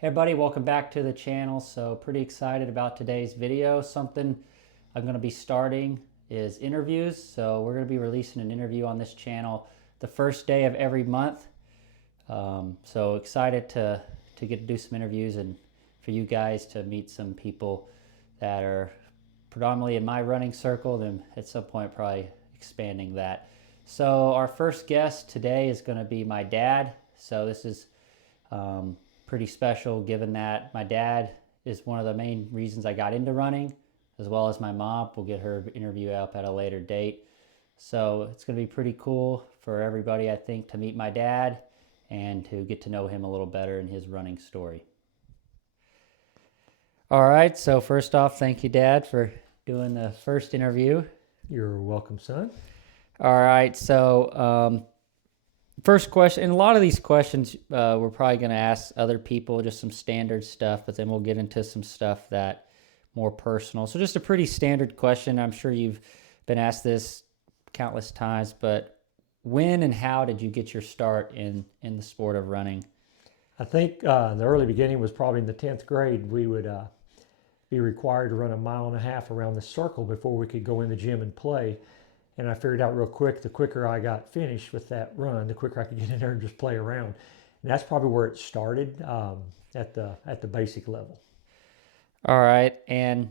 Hey everybody, welcome back to the channel. So pretty excited about today's video. Something I'm going to be starting is interviews. So we're going to be releasing an interview on this channel the first day of every month. So excited to get to do some interviews and for you guys to meet some people that are predominantly in my running circle, then at some point probably expanding that. So our first guest today is going to be my dad. So this is pretty special given that my dad is one of the main reasons I got into running, as well as my mom. We'll get her interview up at a later date. So it's going to be pretty cool for everybody, I think, to meet my dad and to get to know him a little better in his running story. All right, so first off, thank you, Dad, for doing the first interview. You're welcome, son. All right, so first question, and a lot of these questions we're probably going to ask other people, just some standard stuff, but then we'll get into some stuff that more personal. So just a pretty standard question. I'm sure you've been asked this countless times, but when and how did you get your start in the sport of running? I think the early beginning was probably in the 10th grade. We would be required to run a mile and a half around the circle before we could go in the gym and play. And I figured out real quick, the quicker I got finished with that run, the quicker I could get in there and just play around. And that's probably where it started at the basic level. All right, and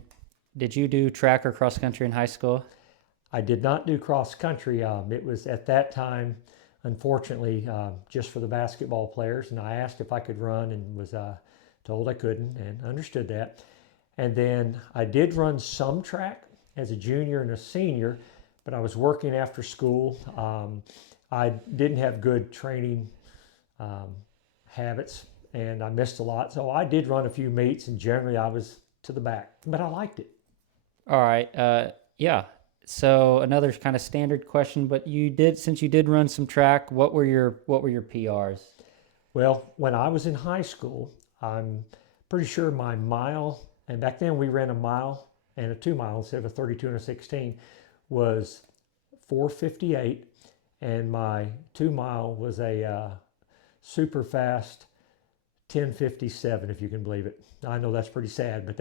did you do track or cross country in high school? I did not do cross country. It was at that time, unfortunately, just for the basketball players. And I asked if I could run and was told I couldn't and understood that. And then I did run some track as a junior and a senior, but I was working after school. I didn't have good training habits and I missed a lot. So I did run a few meets and generally I was to the back, but I liked it. All right, yeah. So another kind of standard question, but since you did run some track, what were your PRs? Well, when I was in high school, I'm pretty sure my mile, and back then we ran a mile and a 2 mile instead of a 32 and a 16, was 4:58, and my 2 mile was a super fast 10:57, if you can believe it. I know that's pretty sad, but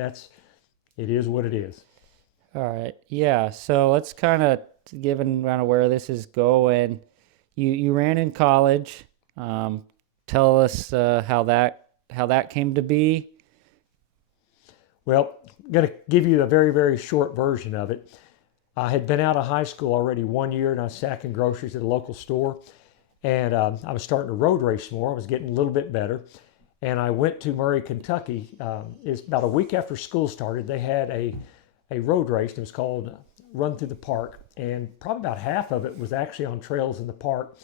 it is what it is. All right. Yeah. So let's kind of, given kind of where this is going, you ran in college. Tell us how that came to be. Well, I'm going to give you a very, very short version of it. I had been out of high school already 1 year and I was sacking groceries at a local store. And I was starting to road race more. I was getting a little bit better. And I went to Murray, Kentucky. It's about a week after school started. They had a road race. It was called Run Through the Park. And probably about half of it was actually on trails in the park.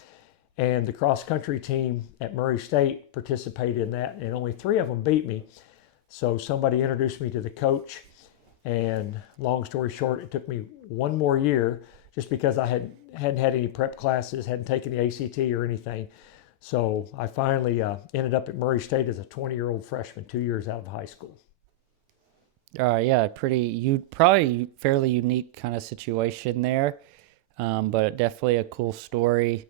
And the cross country team at Murray State participated in that. And only 3 of them beat me. So somebody introduced me to the coach. And long story short, it took me 1 more year just because I hadn't had any prep classes, hadn't taken the ACT or anything. So I finally ended up at Murray State as a 20-year-old freshman, 2 years out of high school. Yeah, probably fairly unique kind of situation there, but definitely a cool story.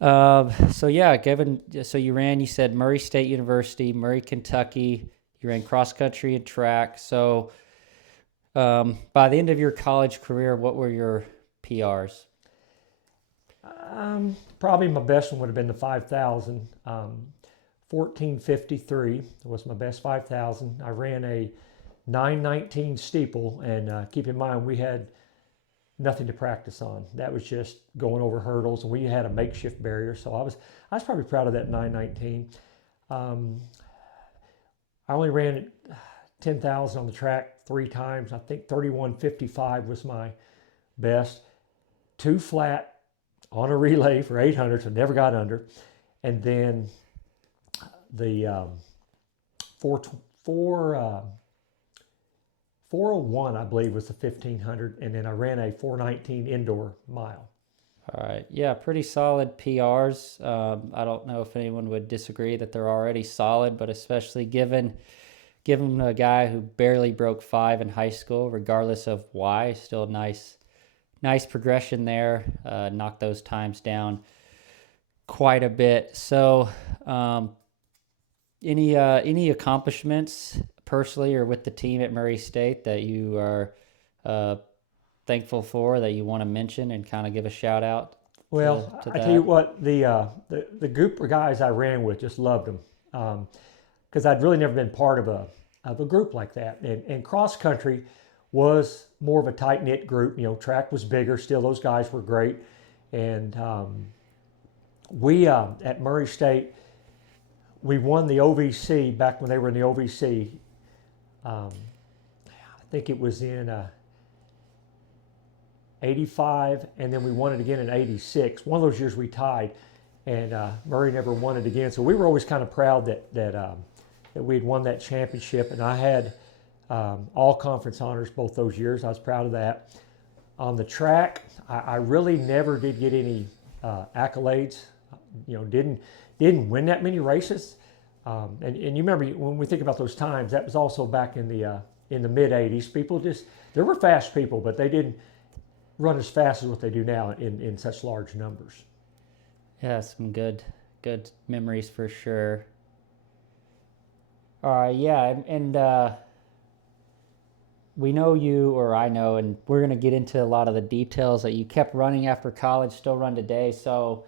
So you said Murray State University, Murray, Kentucky. You ran cross country and track. So by the end of your college career, what were your PRs? Probably my best one would have been the 5,000. 14:53 was my best 5,000. I ran a 9:19 steeple, and keep in mind we had nothing to practice on. That was just going over hurdles, and we had a makeshift barrier. So I was probably proud of that 9:19. I only ran 10,000 on the track 3 times. I think 31:55 was my best. 2 flat on a relay for 800, so never got under. And then the 401, I believe, was the 1500. And then I ran a 419 indoor mile. All right. Yeah, pretty solid PRs. I don't know if anyone would disagree that they're already solid, but especially given a guy who barely broke 5 in high school, regardless of why, still nice progression there. Knocked those times down quite a bit. So Any accomplishments personally or with the team at Murray State that you are uh, thankful for that you want to mention and kind of give a shout out Well, to I tell you that? what, the group of guys I ran with just loved them because I'd really never been part of a group like that. And cross country was more of a tight knit group. You know, track was bigger. Still, those guys were great. And we at Murray State, we won the OVC back when they were in the OVC. I think it was in 85, and then we won it again in 86. One of those years we tied, and Murray never won it again. So we were always kind of proud that we had won that championship, and I had all conference honors both those years. I was proud of that. On the track, I really never did get any accolades. You know, didn't win that many races. And you remember when we think about those times, that was also back in the mid '80s. People there were fast people, but they didn't run as fast as what they do now in such large numbers. Yeah, some good memories for sure. All right, yeah, and we know you, or I know, and we're going to get into a lot of the details that you kept running after college, still run today. So,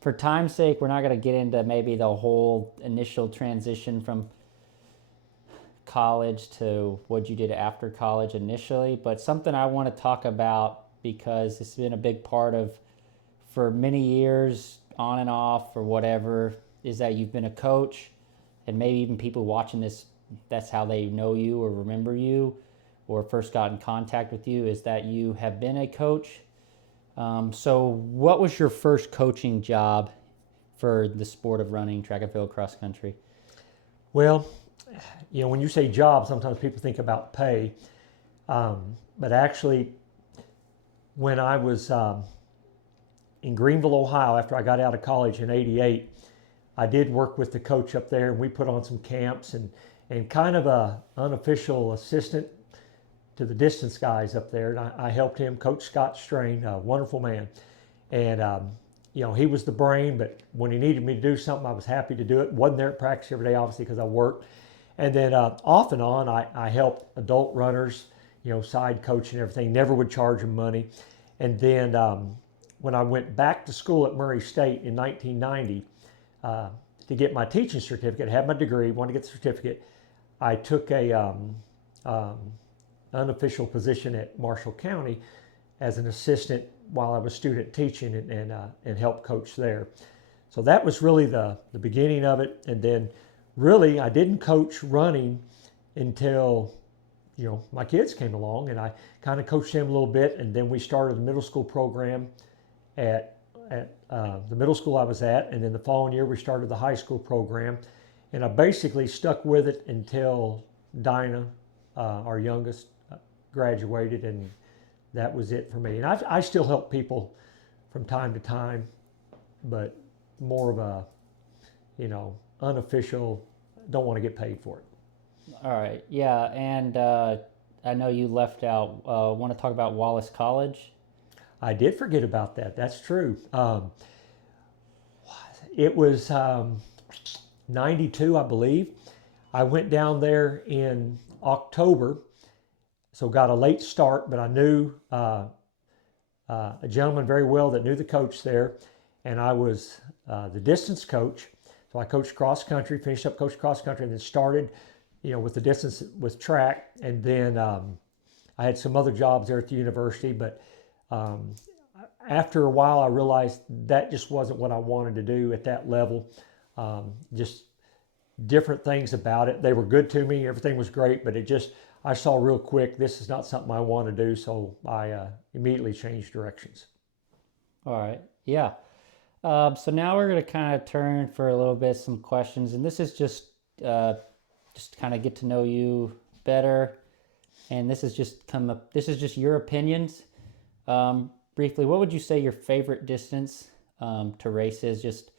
for time's sake, we're not going to get into maybe the whole initial transition from college to what you did after college initially, but something I want to talk about because it's been a big part of, for many years, on and off or whatever, is that you've been a coach, and maybe even people watching this, that's how they know you or remember you or first got in contact with you, is that you have been a coach. So what was your first coaching job for the sport of running, track and field, cross country? Well, you know, when you say job, sometimes people think about pay, but actually, when I was in Greenville, Ohio, after I got out of college in '88, I did work with the coach up there, and we put on some camps and kind of a unofficial assistant to the distance guys up there. And I helped him, Coach Scott Strain, a wonderful man. And, you know, he was the brain, but when he needed me to do something, I was happy to do it. Wasn't there at practice every day, obviously, because I worked. And then off and on, I helped adult runners, you know, side coach and everything. Never would charge them money. And then when I went back to school at Murray State in 1990 to get my teaching certificate, had my degree, wanted to get the certificate, I took a unofficial position at Marshall County as an assistant while I was student teaching and helped coach there. So that was really the beginning of it. And then really I didn't coach running until, you know, my kids came along, and I kind of coached them a little bit. And then we started the middle school program at the middle school I was at. And then the following year we started the high school program. And I basically stuck with it until Dinah, our youngest, graduated, and that was it for me. And I still help people from time to time, but more of a, you know, unofficial, don't want to get paid for it. All right, yeah, and I know you left out, want to talk about Wallace College? I did forget about that. That's true. It was 92, I believe. I went down there in October, so got a late start, but I knew a gentleman very well that knew the coach there, and I was the distance coach. So I coached cross country, finished up coaching cross country, and then started, you know, with the distance with track. And then I had some other jobs there at the university, but after a while, I realized that just wasn't what I wanted to do at that level. Just different things about it. They were good to me. Everything was great, but I saw real quick, this is not something I want to do. So I immediately changed directions. All right, yeah. So now we're going to kind of turn for a little bit some questions, and this is just kind of get to know you better, and this is just your opinions. Briefly, what would you say your favorite distance to race is? Just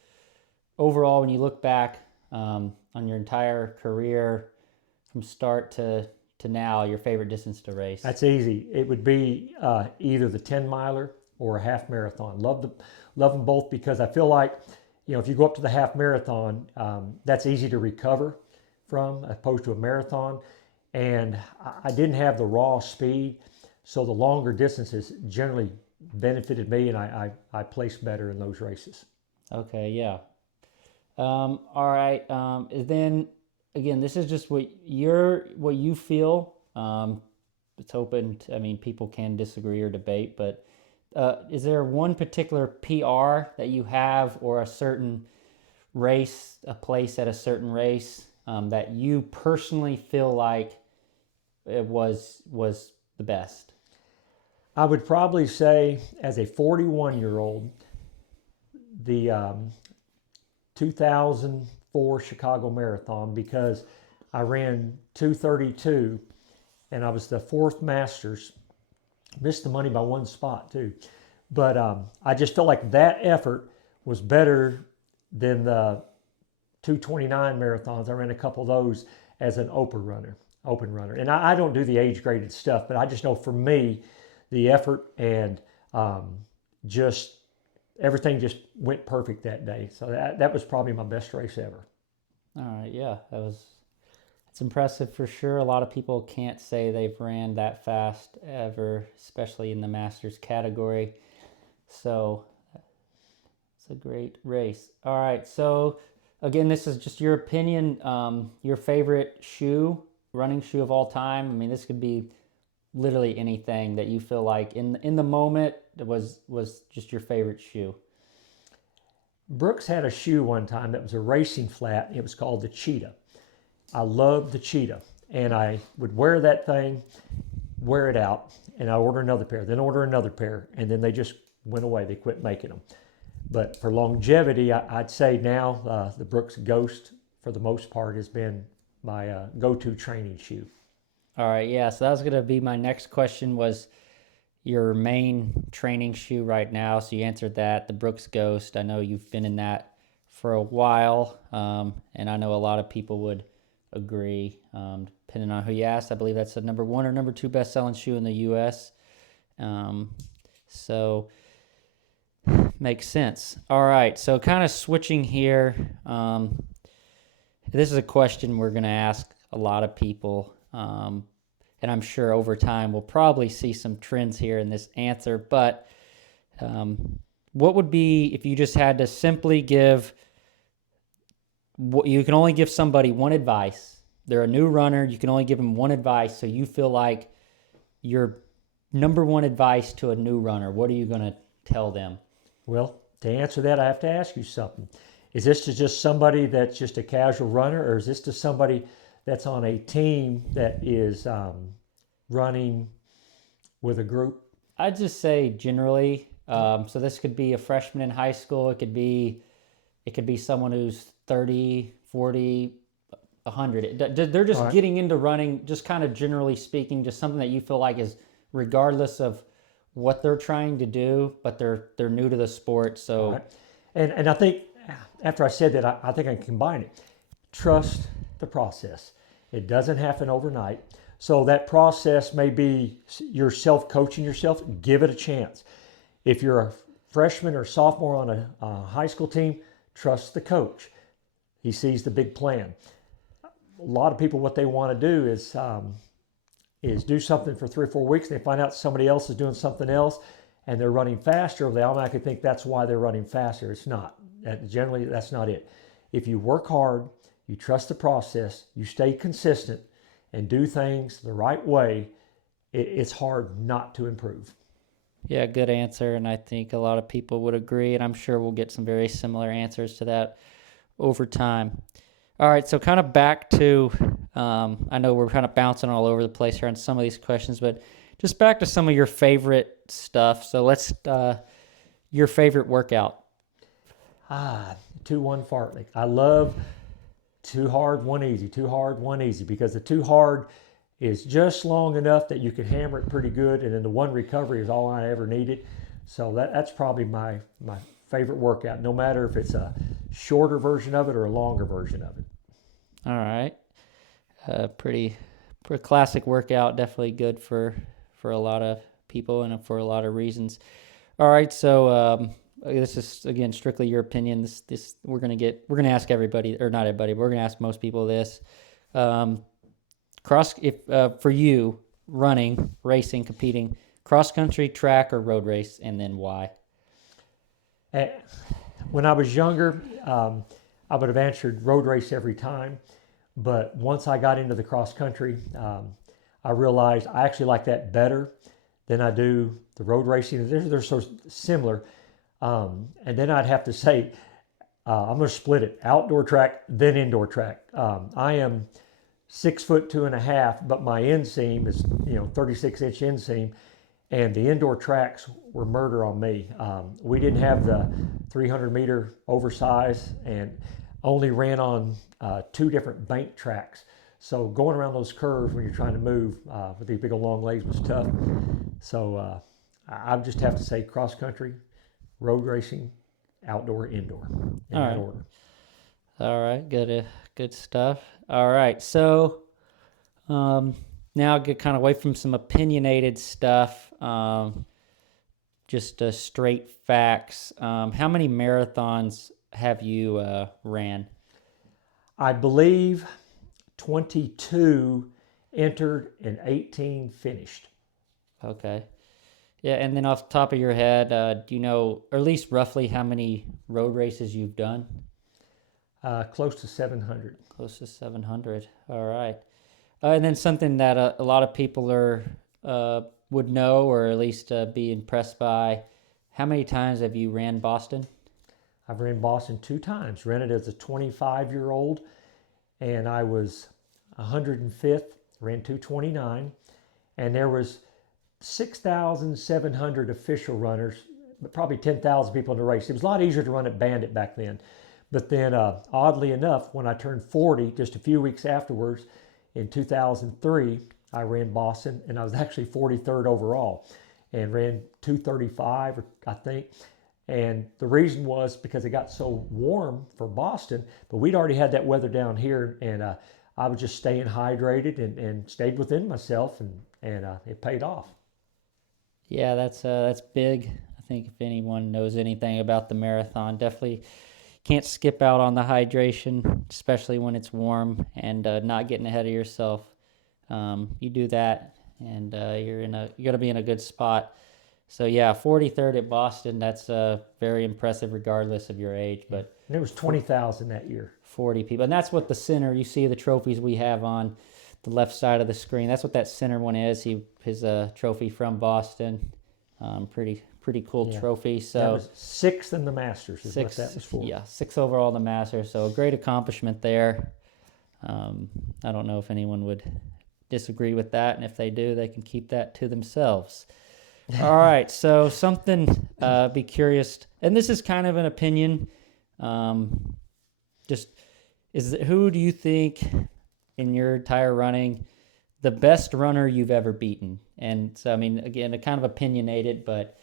overall, when you look back on your entire career from start to now, your favorite distance to race? That's easy. It would be either the 10 miler or a half marathon. Love them both because I feel like, if you go up to the half marathon, that's easy to recover from opposed to a marathon. And I didn't have the raw speed, so the longer distances generally benefited me, and I placed better in those races. Okay, yeah. All right. Then again, this is just what you feel. It's open. I mean, people can disagree or debate, but is there one particular PR that you have, or a certain race, a place at a certain race that you personally feel like it was the best? I would probably say, as a 41-year-old, the 2004 Chicago Marathon, because I ran 2:32 and I was the fourth Masters. Missed the money by one spot too. But I just felt like that effort was better than the 2:29 marathons. I ran a couple of those as an open runner. And I don't do the age graded stuff, but I just know for me, the effort and just everything just went perfect that day. So that was probably my best race ever. All right, yeah, it's impressive for sure. A lot of people can't say they've ran that fast ever, especially in the Masters category. So it's a great race. All right, so again, this is just your opinion. Your favorite running shoe of all time. I mean, this could be literally anything that you feel like in the moment was just your favorite shoe. Brooks had a shoe one time that was a racing flat. It was called the Cheetah. I loved the Cheetah, and I would wear that thing, wear it out, and I order another pair, then order another pair, and then they just went away. They quit making them. But for longevity, I'd say now the Brooks Ghost, for the most part, has been my go-to training shoe. All right, yeah, so that was going to be my next question, was your main training shoe right now. So you answered that, the Brooks Ghost. I know you've been in that for a while, and I know a lot of people would agree, depending on who you ask. I believe that's the number 1 or number 2 best-selling shoe in the U.S. So makes sense. All right, so kind of switching here. This is a question we're going to ask a lot of people, and I'm sure over time we'll probably see some trends here in this answer. But what would be, if you just had to simply give, you can only give somebody one advice. They're a new runner. You can only give them one advice. So you feel like your number one advice to a new runner, what are you going to tell them? Well, to answer that, I have to ask you something. Is this to just somebody that's just a casual runner, or is this to somebody that's on a team that is running with a group? I'd just say generally. So this could be a freshman in high school. It could be someone who's 30, 40, 100. They're just right. getting into running, just kind of generally speaking, just something that you feel like is regardless of what they're trying to do, but they're new to the sport. So, right. And I think after I said that, I think I can combine it. Trust the process. It doesn't happen overnight. So that process may be you're self-coaching yourself. Give it a chance. If you're a freshman or sophomore on a high school team, trust the coach. He sees the big plan. A lot of people, what they want to do is do something for 3 or 4 weeks. They find out somebody else is doing something else and they're running faster. They automatically think that's why they're running faster. It's not. Generally, that's not it. If you work hard, you trust the process, you stay consistent, and do things the right way, it's hard not to improve. Yeah, good answer. And I think a lot of people would agree, and I'm sure we'll get some very similar answers to that over time. All right, so kind of back to, I know we're kind of bouncing all over the place here on some of these questions, but just back to some of your favorite stuff. So let's, your favorite workout. 2-1 fartlek. I love 2 hard, 1 easy, 2 hard, 1 easy, because the 2 hard is just long enough that you can hammer it pretty good, and then the 1 recovery is all I ever needed. So that's probably my favorite workout, no matter if it's a shorter version of it or a longer version of it. All right. Pretty classic workout, definitely good for a lot of people and for a lot of reasons. All right, so this is again strictly your opinion. This we're gonna ask everybody, or not everybody, but we're gonna ask most people this. For you, running, racing, competing, cross country, track, or road race, and then why? When I was younger, I would have answered road race every time. But once I got into the cross country, I realized I actually like that better than I do the road racing. They're so similar. And then I'd have to say, I'm going to split it: outdoor track, then indoor track. I am 6'2.5", but my inseam is 36-inch inseam, and the indoor tracks were murder on me. We didn't have the 300-meter oversize, and only ran on 2 different bank tracks. So going around those curves when you're trying to move with these big old long legs was tough. So I just have to say cross country, road racing, outdoor, indoor, in that order. All right, good stuff. All right, so now get kind of away from some opinionated stuff, just straight facts. How many marathons have you ran? I believe 22 entered and 18 finished. Okay. Yeah, and then off the top of your head, do you know, or at least roughly, how many road races you've done? Close to 700. Close to 700. All right. And then something that a lot of people would know, or at least be impressed by. How many times have you ran Boston? I've ran Boston 2 times. Ran it as a 25-year-old, and I was 105th. Ran 229, and there was 6,700 official runners, but probably 10,000 people in the race. It was a lot easier to run at Bandit back then. But then, oddly enough, when I turned 40, just a few weeks afterwards, in 2003, I ran Boston, and I was actually 43rd overall, and ran 235, I think. And the reason was because it got so warm for Boston, but we'd already had that weather down here, and I was just staying hydrated and stayed within myself, and it paid off. Yeah, that's big. I think if anyone knows anything about the marathon, definitely can't skip out on the hydration, especially when it's warm, and not getting ahead of yourself. You do that, and you're gonna be in a good spot. So yeah, 43rd at Boston. That's very impressive, regardless of your age. But and there was 20,000 that year. 40 people, and that's what the center. You see the trophies we have on the left side of the screen. That's what that center one is. His trophy from Boston. Pretty cool trophy. So that was 6th in the Masters. Is what that was for. Yeah, 6th overall in the Masters. So a great accomplishment there. I don't know if anyone would disagree with that, and if they do, they can keep that to themselves. All right, so something, be curious, and this is kind of an opinion, who do you think in your entire running, the best runner you've ever beaten? And so, I mean, again, a kind of opinionated, but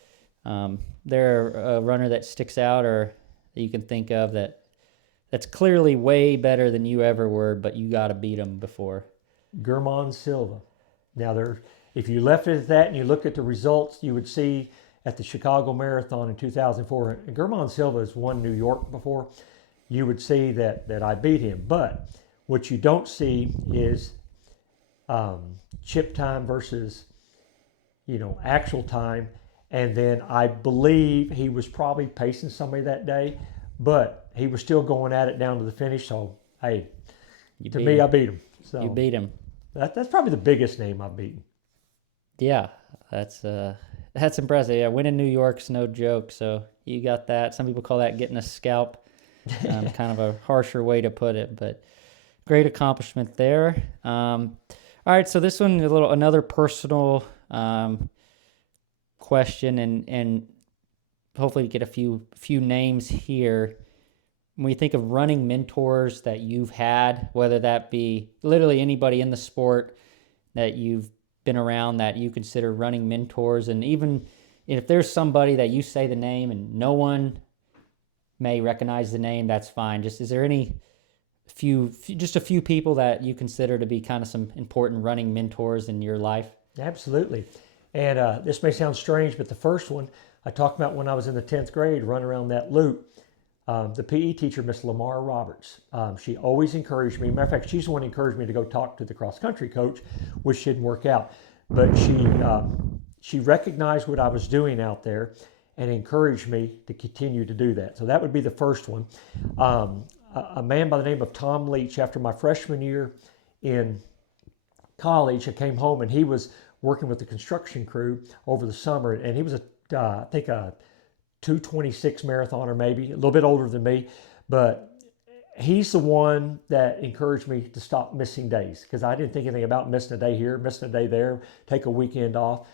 there a runner that sticks out or that you can think of that's clearly way better than you ever were, but you got to beat him before? Germán Silva. Now, if you left it at that and you looked at the results, you would see at the Chicago Marathon in 2004, and Germán Silva has won New York before, you would see that I beat him. But what you don't see is chip time versus, actual time. And then I believe he was probably pacing somebody that day, but he was still going at it down to the finish. So, hey, to me, I beat him. So you beat him. That's probably the biggest name I've beaten. Yeah, that's impressive. Yeah, winning New York's no joke. So you got that. Some people call that getting a scalp. Kind of a harsher way to put it, but great accomplishment there. All right, so this one another personal question, and hopefully get a few names here. When you think of running mentors that you've had, whether that be literally anybody in the sport that you've been around that you consider running mentors, and even if there's somebody that you say the name and no one may recognize the name, that's fine. Is there a few people that you consider to be kind of some important running mentors in your life? Absolutely. And this may sound strange, but the first one, I talked about when I was in the 10th grade, running around that loop. The PE teacher, Miss Lamar Roberts, she always encouraged me. Matter of fact, she's the one who encouraged me to go talk to the cross country coach, which didn't work out. But she recognized what I was doing out there and encouraged me to continue to do that. So that would be the first one. A man by the name of Tom Leach, after my freshman year in college, I came home and he was working with the construction crew over the summer, and he was I think a 2:26 marathoner, maybe a little bit older than me, but he's the one that encouraged me to stop missing days, because I didn't think anything about missing a day here, missing a day there, take a weekend off,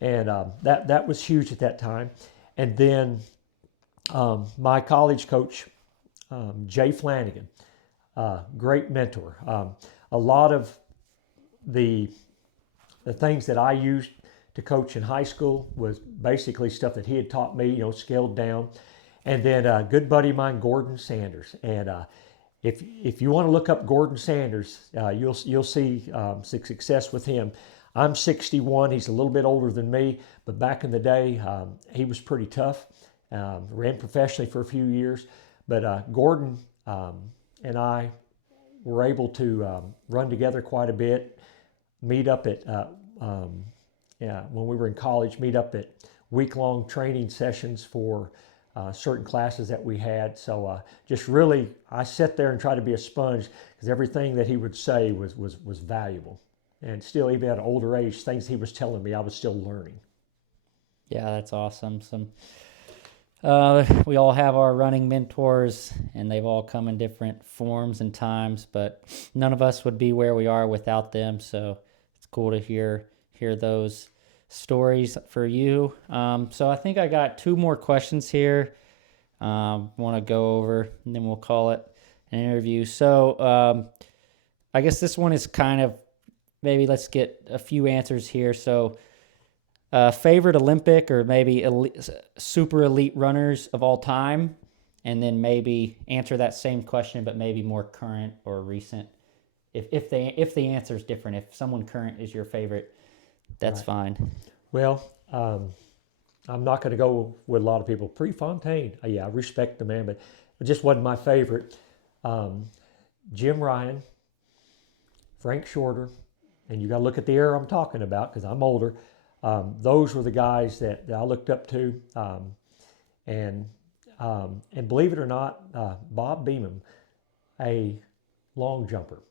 and that was huge at that time. And then my college coach, Jay Flanagan, great mentor. A lot of the things that I used to coach in high school was basically stuff that he had taught me, scaled down. And then a good buddy of mine, Gordon Sanders. And if you want to look up Gordon Sanders, you'll see some success with him. I'm 61. He's a little bit older than me, but back in the day, he was pretty tough. Ran professionally for a few years, but Gordon and I were able to run together quite a bit. Meet up at when we were in college, meet up at week-long training sessions for certain classes that we had. So just really, I sat there and tried to be a sponge, because everything that he would say was valuable. And still, even at an older age, things he was telling me, I was still learning. Yeah, that's awesome. We all have our running mentors, and they've all come in different forms and times, but none of us would be where we are without them. So it's cool to hear those stories for you. So I think I got 2 more questions here. Want to go over, and then we'll call it an interview. So I guess this one is kind of, maybe let's get a few answers here. So favorite Olympic or maybe super elite runners of all time, and then maybe answer that same question, but maybe more current or recent. If the answer is different, if someone current is your favorite, that's fine. Well, I'm not going to go with a lot of people. Prefontaine, yeah, I respect the man, but it just wasn't my favorite. Jim Ryan, Frank Shorter, and you got to look at the era I'm talking about, because I'm older. Those were the guys that I looked up to, and believe it or not, Bob Beamon, a long jumper,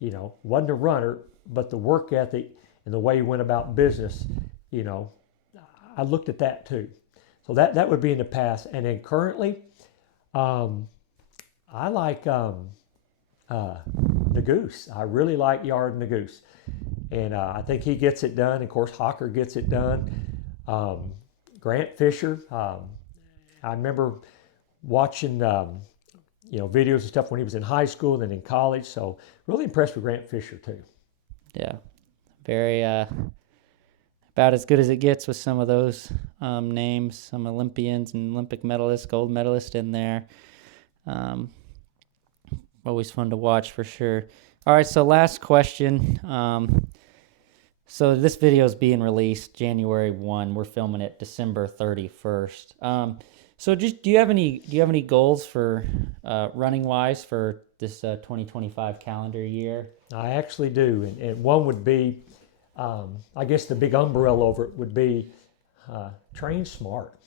wasn't a runner, but the work ethic and the way he went about business, I looked at that too. So that would be in the past. And then currently, I like Naguse. I really like Yared Naguse. And I think he gets it done. Of course, Hawker gets it done. Grant Fisher. I remember watching, videos and stuff when he was in high school and then in college. So really impressed with Grant Fisher too. Yeah, very about as good as it gets with some of those names. Some Olympians and Olympic medalists, gold medalists in there. Always fun to watch for sure. All right, so last question. So this video is being released January 1. We're filming it December 31st. So just do you have any goals for running wise for this 2025 calendar year? I actually do, and one would be, I guess the big umbrella over it would be train smart,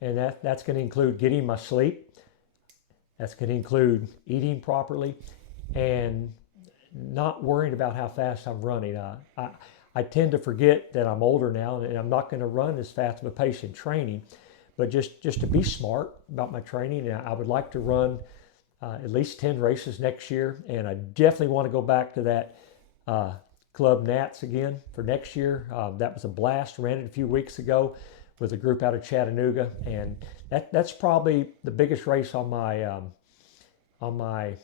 and that's going to include getting my sleep. That's going to include eating properly, and not worrying about how fast I'm running. I tend to forget that I'm older now, and I'm not going to run as fast of a pace in training, but just to be smart about my training. I would like to run at least 10 races next year, and I definitely want to go back to that Club Nats again for next year. That was a blast. Ran it a few weeks ago with a group out of Chattanooga, and that's probably the biggest race on my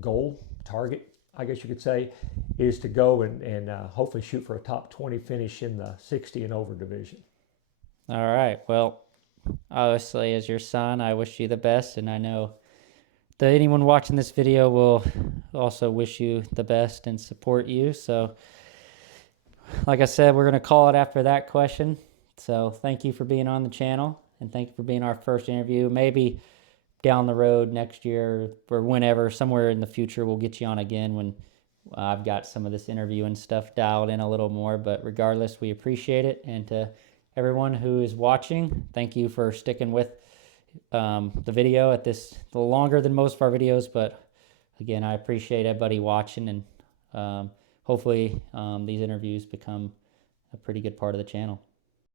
goal target, I guess you could say, is to go and hopefully shoot for a top 20 finish in the 60 and over division. All right. Well, obviously, as your son, I wish you the best, and I know that anyone watching this video will also wish you the best and support you. So, like I said, we're going to call it after that question. So, thank you for being on the channel, and thank you for being our first interview. Maybe down the road next year or whenever, somewhere in the future, we'll get you on again when I've got some of this interview and stuff dialed in a little more. But regardless, we appreciate it. And to everyone who is watching, thank you for sticking with the video at this, a little longer than most of our videos. But again, I appreciate everybody watching, and hopefully these interviews become a pretty good part of the channel.